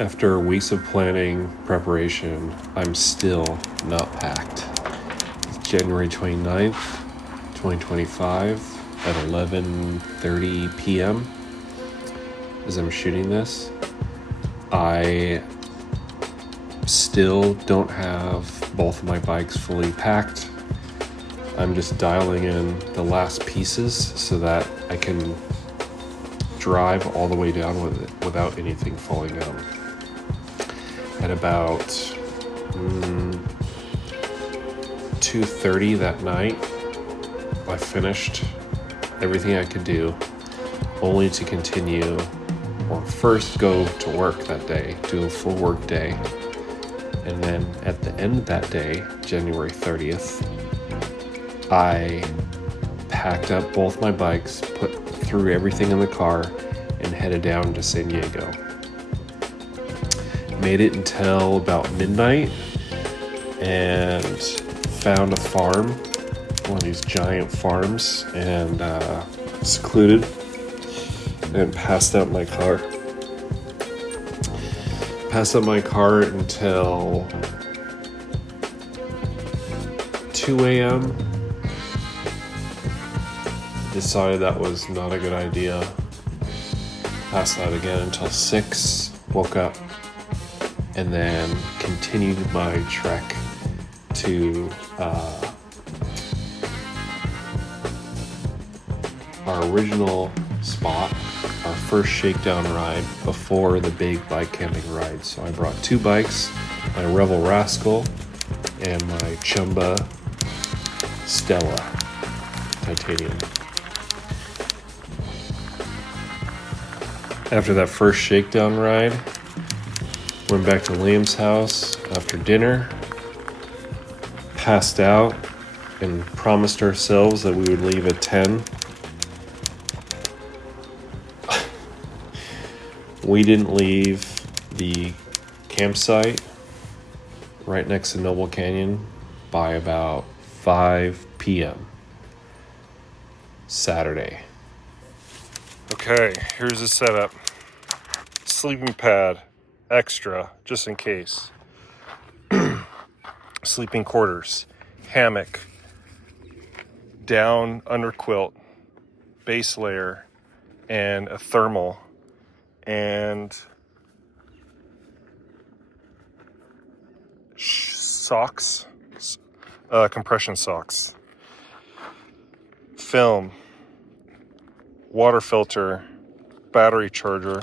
After weeks of planning, preparation, I'm still not packed. It's January 29th, 2025 at 11:30 p.m. as I'm shooting this. I still don't have both of my bikes fully packed. I'm just dialing in the last pieces so that I can drive all the way down with it without anything falling out. At about 2:30 that night, I finished everything I could do, only to continue or first go to work that day, do a full work day. And then at the end of that day, January 30th, I packed up both my bikes, threw everything in the car, and headed down to San Diego. Made it until about midnight and found a farm, one of these giant farms, and secluded, and passed out my car. Passed out my car until 2 a.m. Decided that was not a good idea. Passed out again until 6, woke up, and then continued my trek to our original spot, our first shakedown ride before the big bike camping ride. So I brought 2 bikes, my Revel Rascal and my Chumba Stella Titanium. After that first shakedown ride, went back to Liam's house after dinner, passed out, and promised ourselves that we would leave at 10. We didn't leave the campsite right next to Noble Canyon by about 5 p.m. Saturday. Okay, here's the setup. Sleeping pad, extra, just in case. Sleeping quarters, hammock, down under quilt, base layer, and a thermal, and socks, compression socks, film, water filter, battery charger,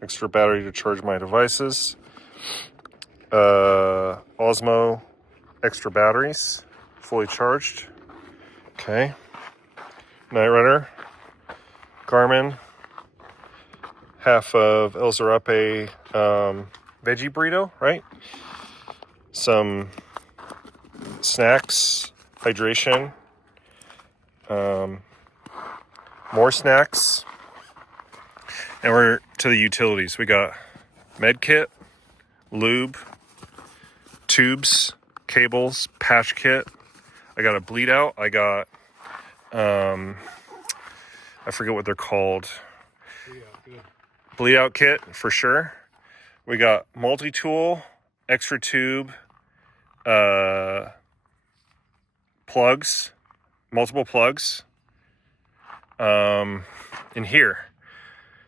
extra battery to charge my devices, Osmo extra batteries, fully charged. Okay. Night Runner, Garmin, half of El Zarape veggie burrito, right? Some snacks, hydration, more snacks, and we're to the utilities. We got med kit, lube, tubes, cables, patch kit. I got a bleed out. I got I forget what they're called. Bleed out kit for sure. We got multi-tool, extra tube, plugs, multiple plugs. In here,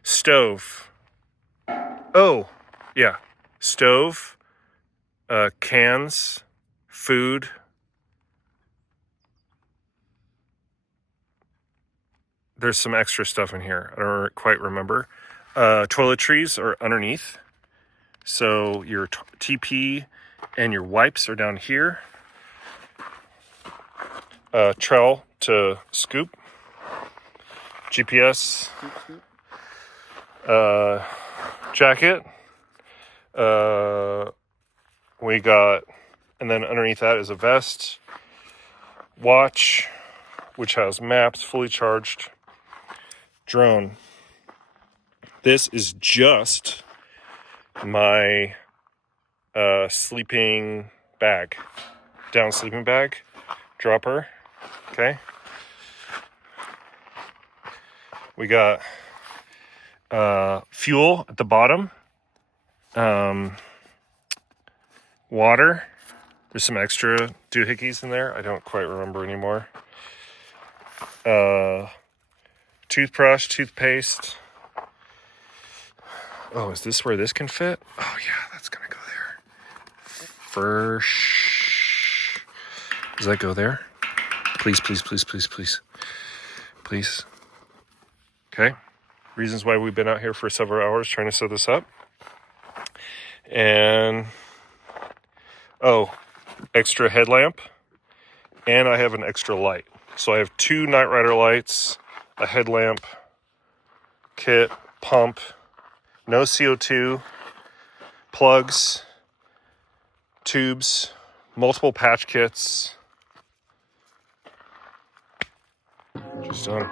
stove. Oh, yeah, stove, cans, food. There's some extra stuff in here. I don't quite remember. Toiletries are underneath. So your TP and your wipes are down here. Trowel to scoop. GPS. Jacket. We got, and then underneath that is a vest. Watch, which has maps, fully charged. Drone. This is just my sleeping bag, down sleeping bag, dropper. Okay. We got fuel at the bottom, water. There's some extra doohickeys in there. I don't quite remember anymore. Toothbrush, toothpaste. Oh, is this where this can fit? Oh yeah, that's gonna go there. Does that go there? Please, please, please, please, please. Please. Okay. Reasons why we've been out here for several hours trying to set this up. And, extra headlamp. And I have an extra light. So I have 2 Night Rider lights, a headlamp, kit, pump, no CO2, plugs, tubes, multiple patch kits. Just done.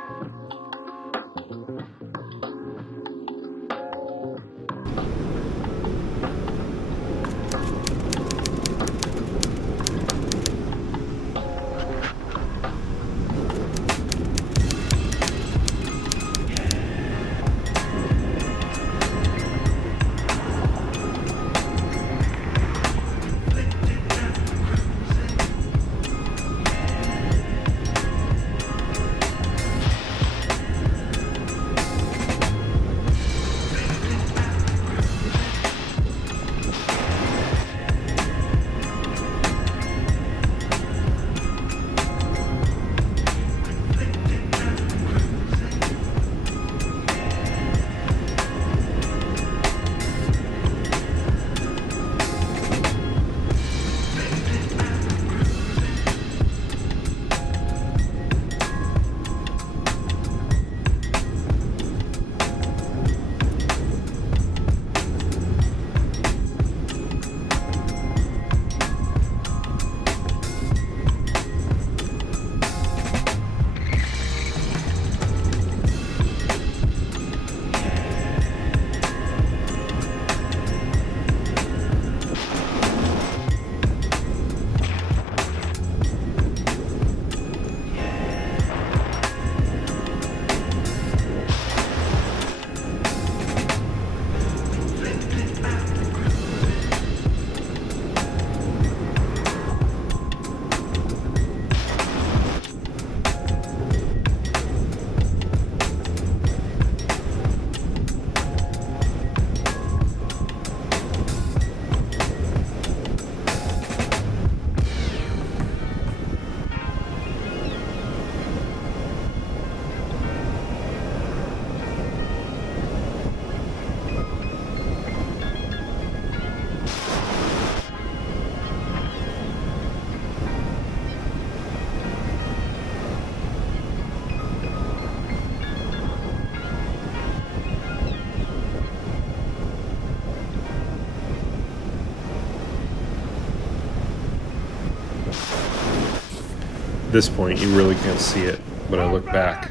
At this point, you really can't see it, but I look back.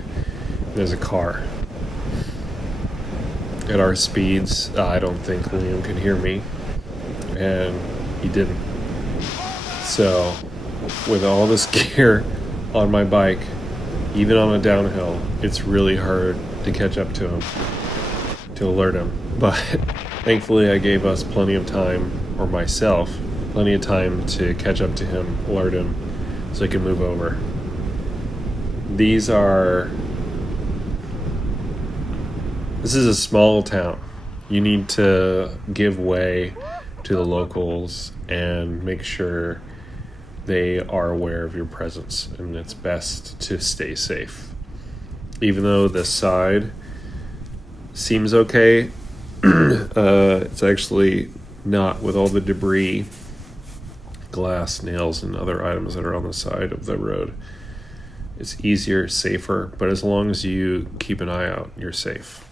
There's a car. At our speeds, I don't think Liam could hear me, and he didn't. So, with all this gear on my bike, even on a downhill, it's really hard to catch up to him, to alert him. But thankfully, I gave us plenty of time, or myself, plenty of time to catch up to him, alert him, so I can move over. This is a small town. You need to give way to the locals and make sure they are aware of your presence, and it's best to stay safe. Even though this side seems okay, it's actually not, with all the debris, glass, nails, and other items that are on the side of the road. It's easier, safer, but as long as you keep an eye out, you're safe.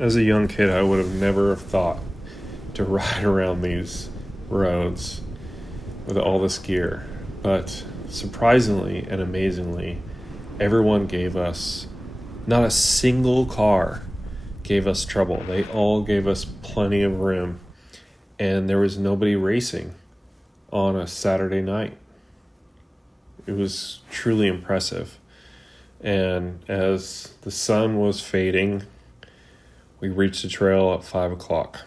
As a young kid, I would have never thought to ride around these roads with all this gear. But surprisingly and amazingly, everyone gave us, not a single car gave us trouble. They all gave us plenty of room, and there was nobody racing on a Saturday night. It was truly impressive. And as the sun was fading, we reached the trail at 5 o'clock.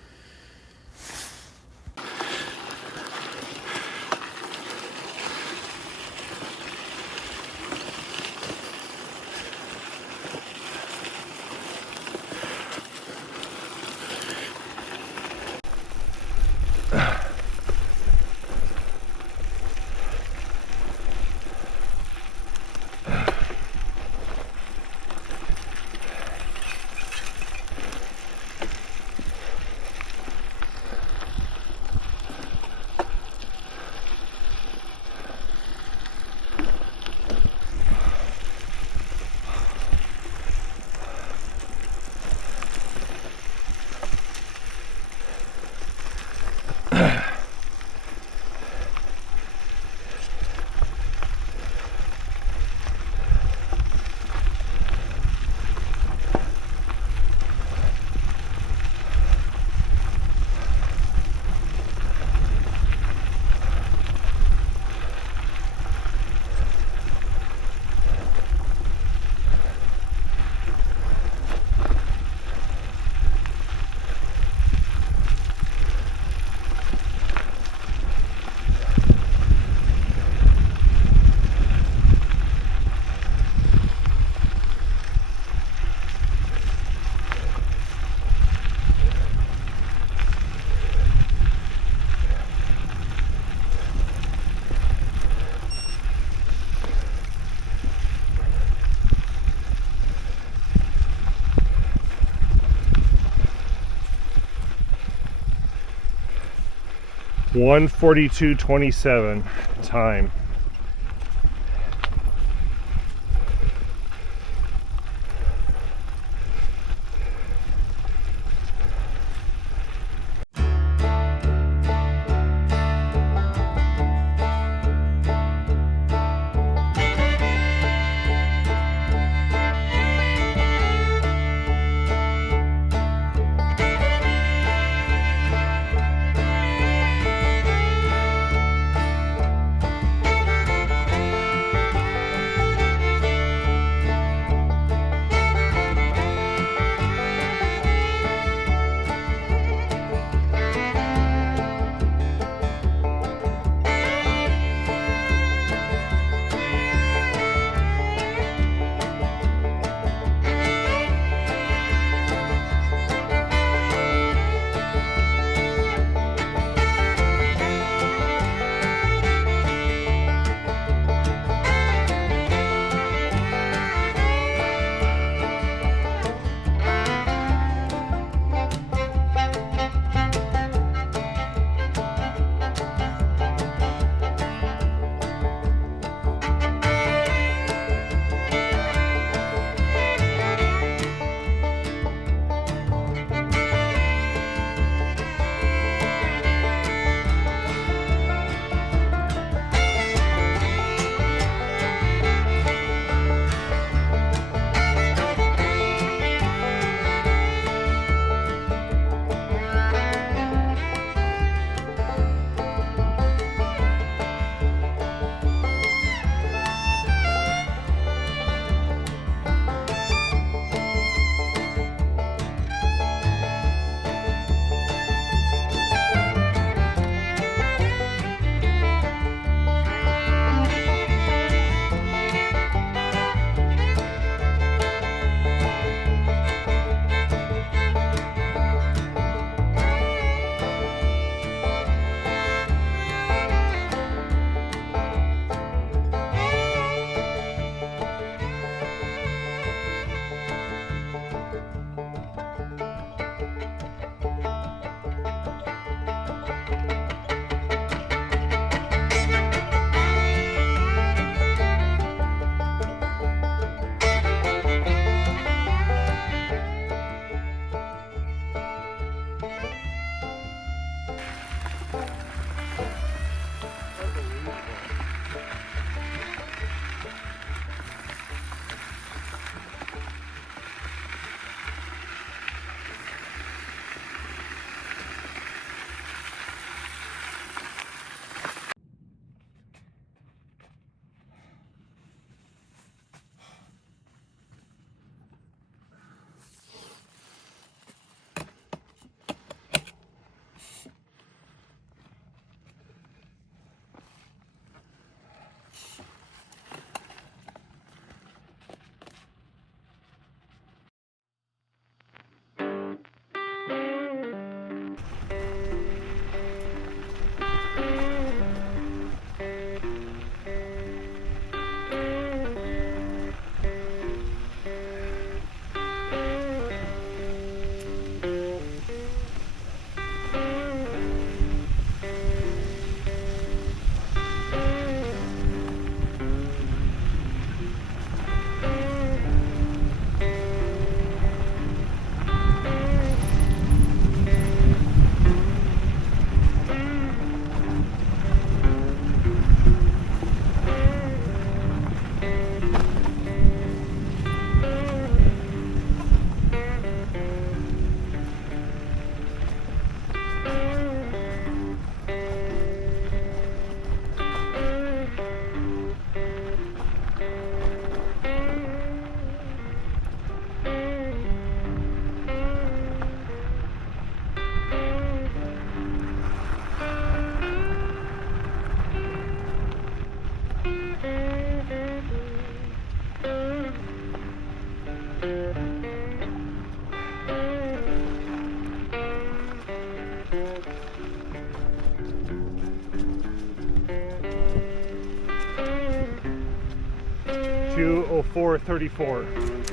(1:42:27) time. 2:04:34.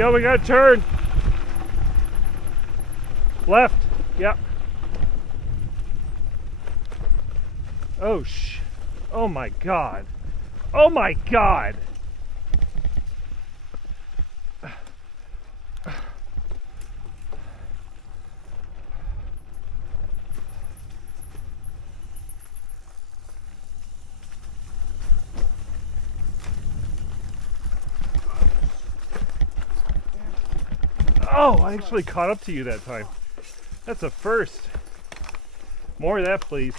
Yo, we got a turn. Left. Yep. Oh, oh my God. Oh my God. Oh, I actually caught up to you that time. That's a first. More of that, please.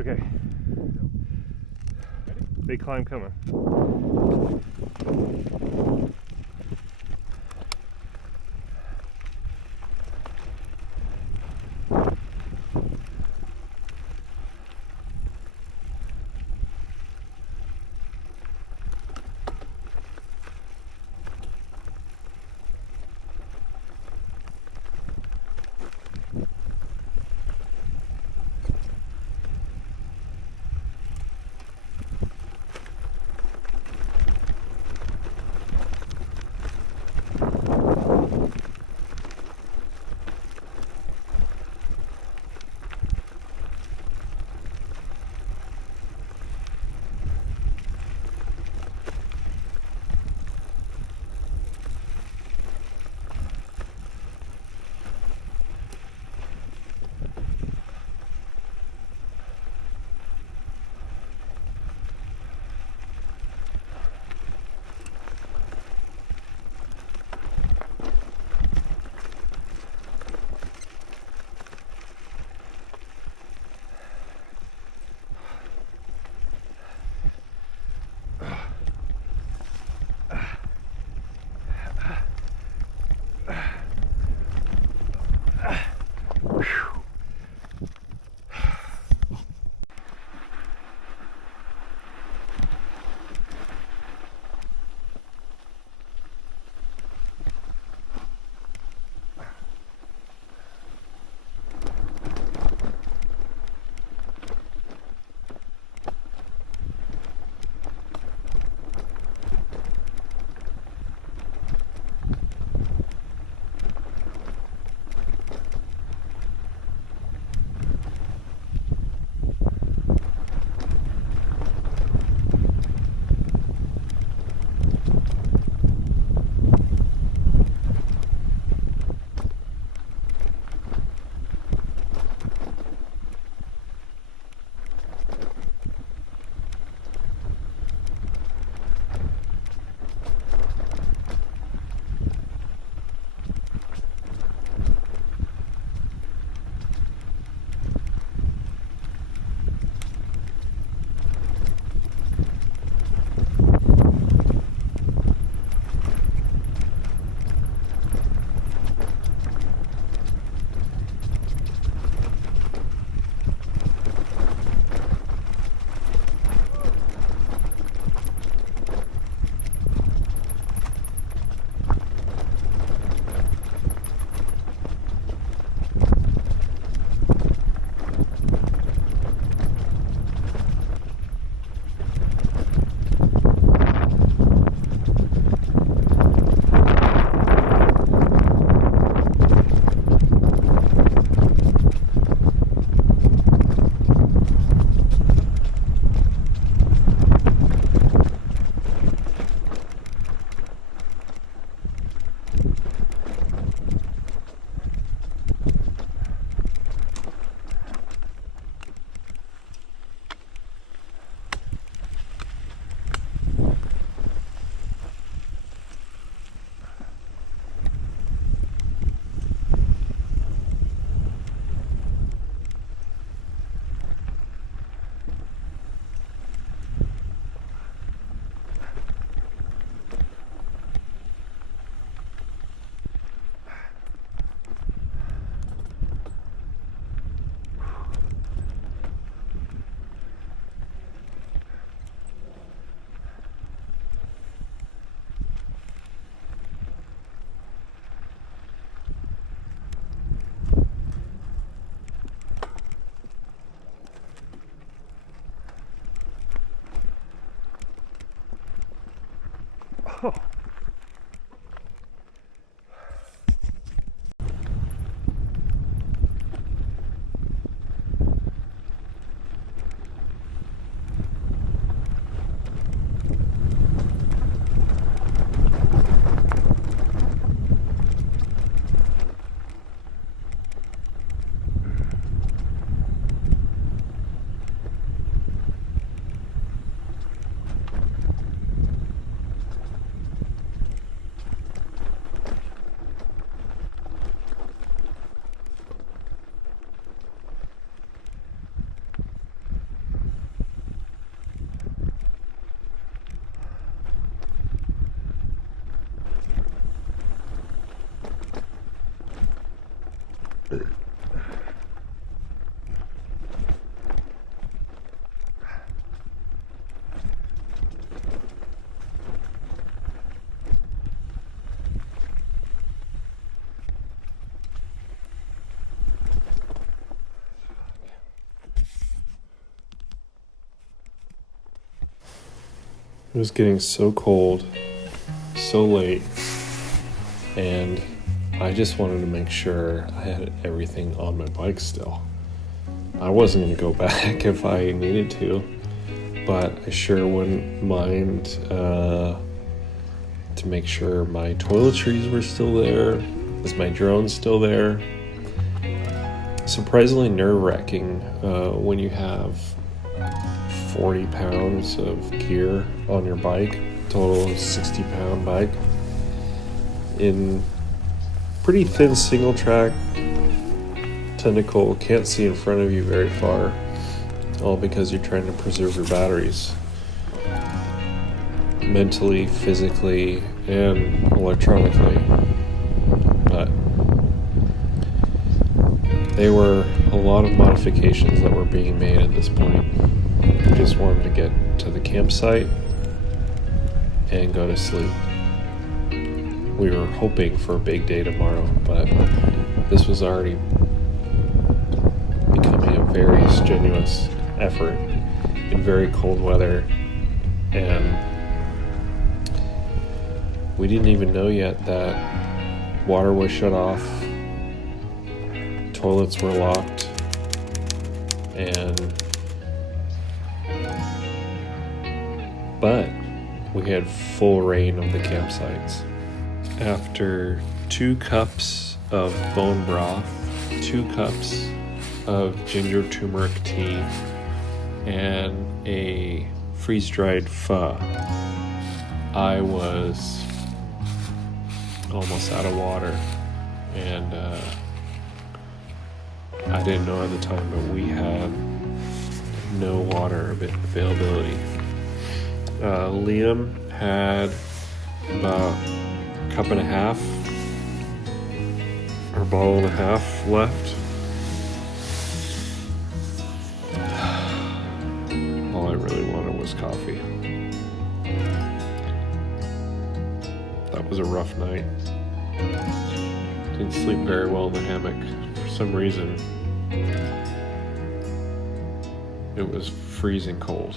Okay. Big climb coming. Oh. It was getting so cold, so late, and I just wanted to make sure I had everything on my bike still. I wasn't going to go back if I needed to, but I sure wouldn't mind to make sure my toiletries were still there. Is my drone still there? Surprisingly nerve-wracking when you have 40 pounds of gear on your bike, total 60-pound bike, in pretty thin single track, technical, can't see in front of you very far, all because you're trying to preserve your batteries mentally, physically, and electronically. But there were a lot of modifications that were being made at this point. We just wanted to get to the campsite and go to sleep. We were hoping for a big day tomorrow, but this was already becoming a very strenuous effort in very cold weather, and we didn't even know yet that water was shut off, toilets were locked, but we had full reign of the campsites. After 2 cups of bone broth, 2 cups of ginger turmeric tea, and a freeze-dried pho, I was almost out of water, and I didn't know at the time, but we had no water availability. Liam had about a cup and a half or bottle and a half left. All I really wanted was coffee. That was a rough night. Didn't sleep very well in the hammock. For some reason, it was freezing cold.